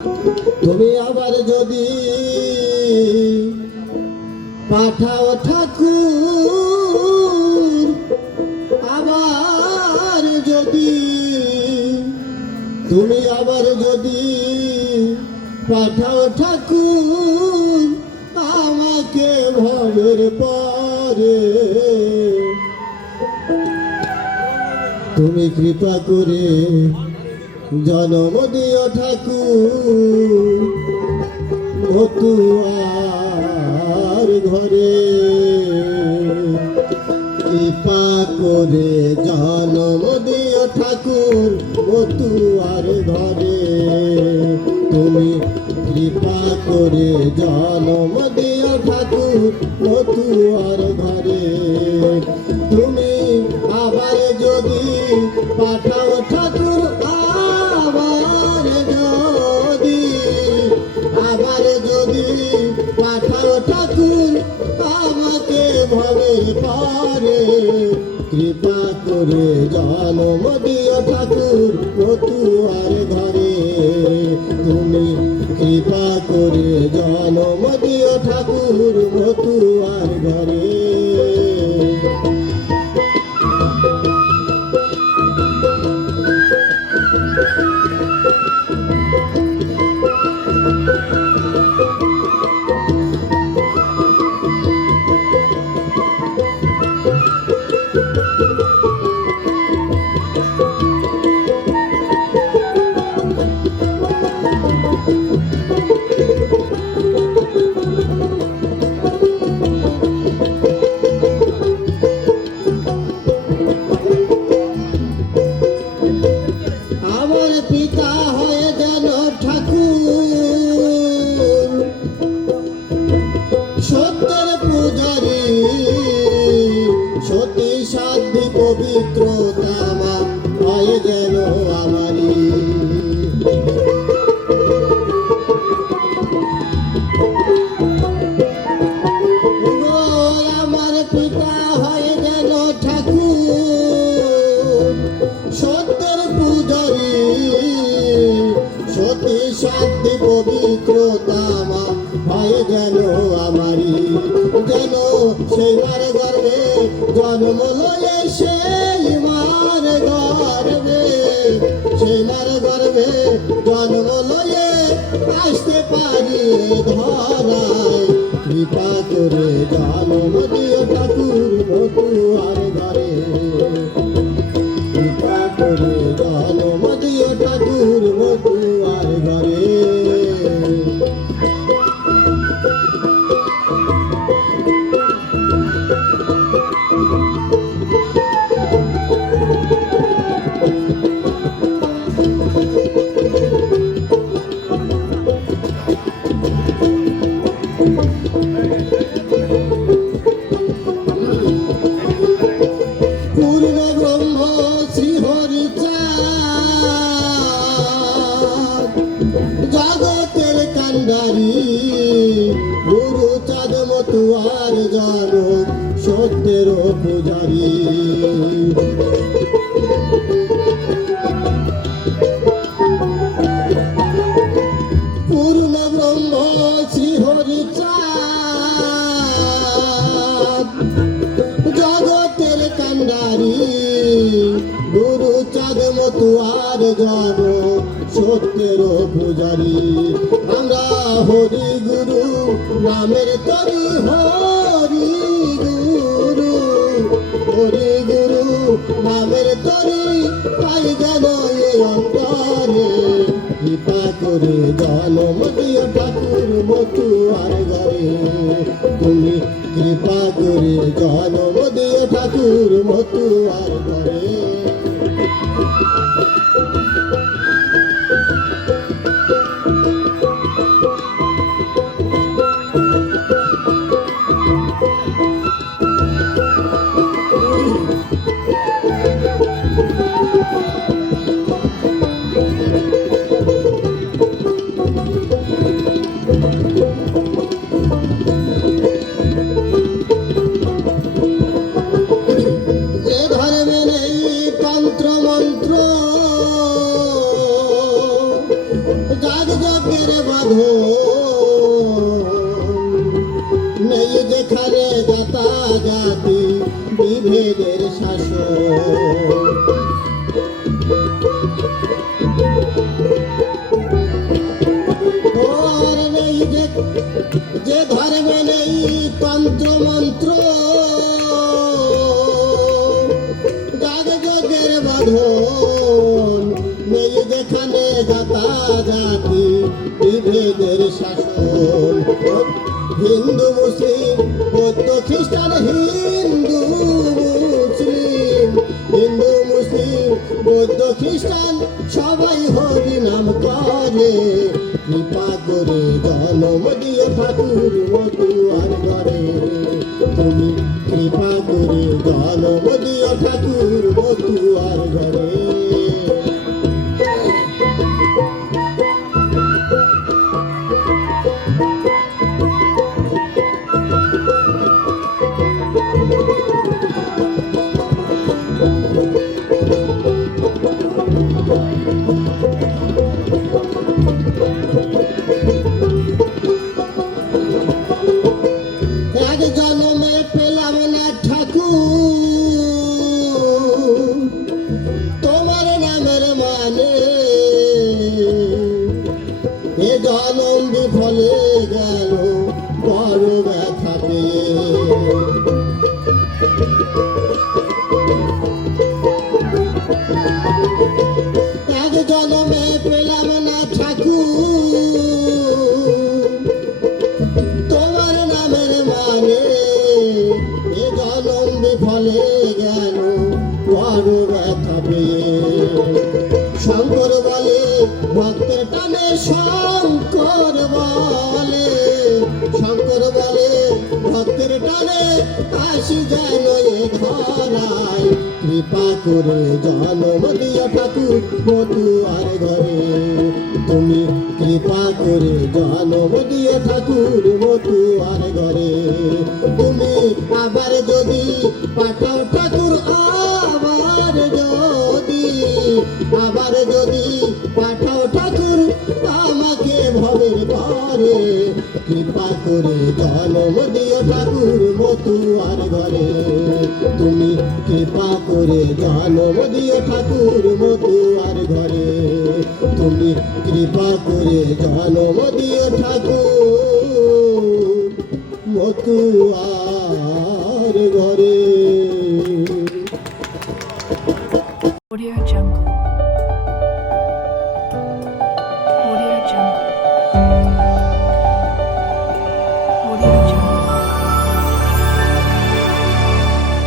তুমি আবার যদি পাঠাও ঠাকুর, আবার যদি তুমি আবার যদি পাঠাও ঠাকুর, আমাকে ভবের পরে। তুমি কৃপা করে জনম দিও ঠাকুর ঘরে কৃপা করে জনম দিও ঠাকুর, মতুয়ার ঘরে। তুমি কৃপা করে জনম দিও ঠাকুর, মতুয়ার ঘরে। তুমি আবার যদি পাঠাও কৃপা করে জন্ম দিও ঠাকুর, মতুয়ার ঘরে। তুমি কৃপা করে জন্ম দিও ঠাকুর, মতুয়ার ঘরে। আমার যেন আমারি, যেন সেই মার গর্বে জন্ম লয়ে সেই মার গর্বে। সেই মার গর্বে জন্ম লয়ে আসতে পারি ধরায় চাঁদ মতুয়ার জনক সত্যের পূজারি। পূর্ণ ব্রহ্ম শ্রী হরি জগতের কান্ডারি, গুরু চাঁদ মতুয়ার জন সত্যের পূজারি। আমরা হরি গুরু নামের তরি হরি গুরু হরি গুরু নামের তরি পাই গেল অন্তরে। কৃপা করে জন্ম দিও ঠাকুর মতুয়ার ঘরে। তুমি কৃপা করে জন্ম দিও ঠাকুর মতুয়ার ঘরে। ছাড়ে জাতা জাতি, বিভেদের শাসন। যে ধর্মে নেই তন্ত্র মন্ত্র জাগযোগের বাঁধন, নেই যেখানে জাতা জাতি, বিভেদের শাসন। হিন্দু মুসলিম, বৌদ্ধ খ্রিস্টান, হিন্দু মুসলিম। হিন্দু মুসলিম, বৌদ্ধ খ্রিস্টান, সবাই হরি নাম করে কৃপা করে জন্ম দিও ঠাকুর মতুয়ার ঘরে। তুমি কৃপা করে জন্ম দিও ঠাকুর জনম বিফলে গেল বড় ব্যথা শঙ্কর বলে, ভক্তের টানে শঙ্কর বলে। শঙ্কর বলে, ভক্তের টানে আসি যেন এ ধরায়। কৃপা করে জন্ম দিও ঠাকুর মতুয়ার ঘরে। তুমি কৃপা করে জন্ম দিও ঠাকুর মতুয়ার ঘরে। তুমি আবার যদি করে জন্ম দিও ঠাকুর মতুয়ার ঘরে। তুমি কৃপা করে জন্ম দিয়ে ঠাকুর মতুয়ার ঘরে।